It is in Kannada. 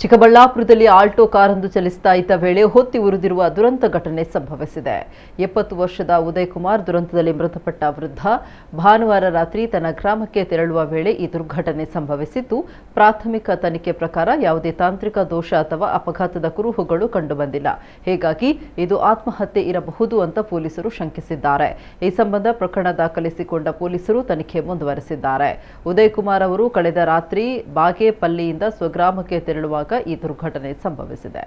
ಚಿಕ್ಕಬಳ್ಳಾಪುರದಲ್ಲಿ ಆಲ್ಟೋ ಕಾರೊಂದು ಚಲಿಸ್ತಾ ಇದ್ದ ವೇಳೆ ಹೊತ್ತಿ ಉರಿದಿರುವ ದುರಂತ ಘಟನೆ ಸಂಭವಿಸಿದೆ. 70 ವರ್ಷದ ಉದಯ್ ಕುಮಾರ್ ದುರಂತದಲ್ಲಿ ಮೃತಪಟ್ಟ ವೃದ್ಧ ಭಾನುವಾರ ರಾತ್ರಿ ತನ್ನ ಗ್ರಾಮಕ್ಕೆ ತೆರಳುವ ವೇಳೆ ಈ ದುರ್ಘಟನೆ ಸಂಭವಿಸಿದ್ದು, ಪ್ರಾಥಮಿಕ ತನಿಖೆ ಪ್ರಕಾರ ಯಾವುದೇ ತಾಂತ್ರಿಕ ದೋಷ ಅಥವಾ ಅಪಘಾತದ ಕುರುಹುಗಳು ಕಂಡುಬಂದಿಲ್ಲ. ಹೀಗಾಗಿ ಇದು ಆತ್ಮಹತ್ಯೆ ಇರಬಹುದು ಅಂತ ಪೊಲೀಸರು ಶಂಕಿಸಿದ್ದಾರೆ. ಈ ಸಂಬಂಧ ಪ್ರಕರಣ ದಾಖಲಿಸಿಕೊಂಡ ಪೊಲೀಸರು ತನಿಖೆ ಮುಂದುವರೆಸಿದ್ದಾರೆ. ಉದಯ್ ಕುಮಾರ್ ಅವರು ಕಳೆದ ರಾತ್ರಿ ಬಾಗೇಪಲ್ಲಿಯಿಂದ ಸ್ವಗ್ರಾಮಕ್ಕೆ ತೆರಳುವಾಗ ಈ ದುರ್ಘಟನೆ ಸಂಭವಿಸಿದೆ.